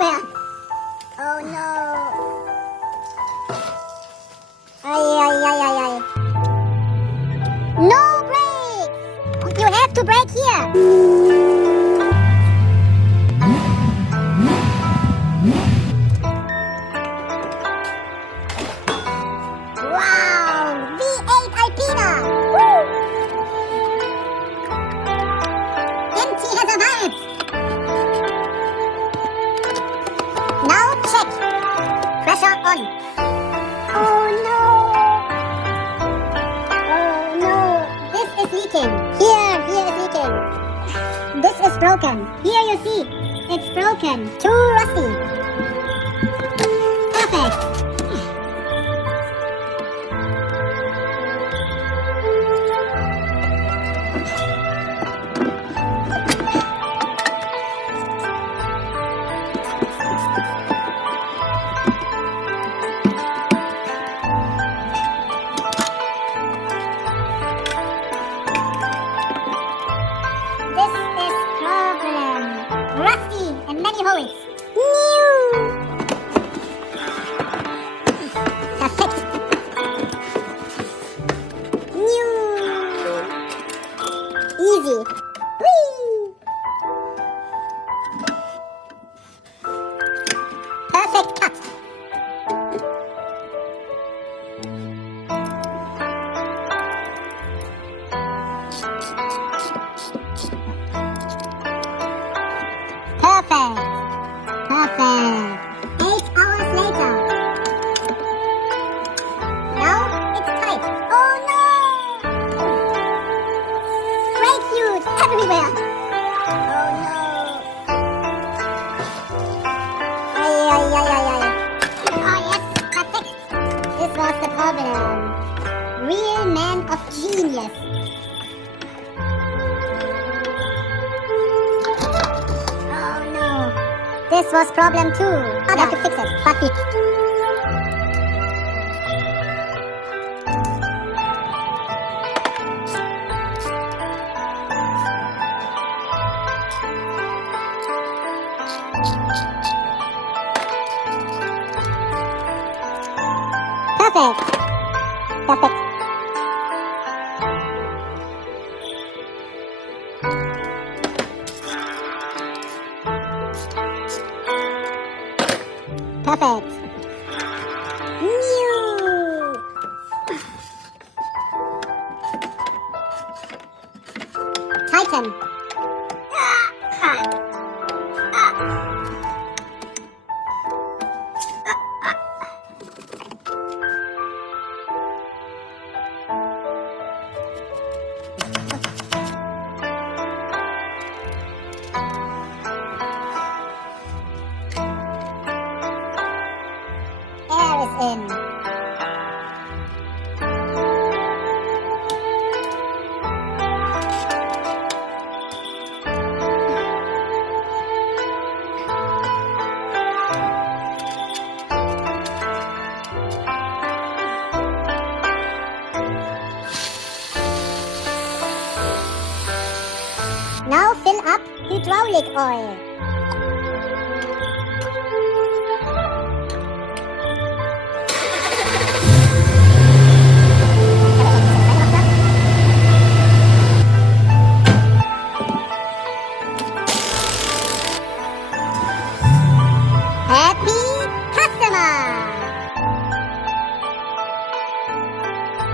everywhere. Oh no. Ay, ay, ay, ay, ay. No brake! You have to brake here. Wow! V8 Alpina! Woo! MT has arrived! Now check. Pressure on. Oh no! Oh no! This is leaking. Here is leaking. This is broken. Here you see. It's broken. Too rusty. Perfect. Rusty and many holes. New. Perfect. New. Easy. Whee. Perfect cut. Perfect. Perfect. 8 hours later. Now it's tight. Oh no! Brake fluid everywhere. Oh no! Ay, ay, ay, ay, ay. Oh yes, perfect. This was the problem. Real man of genius. This was problem 2. I have to fix it. But fixed. Perfect. Perfect. Perfect. New. Tighten. Air is in. Now fill up hydraulic oil.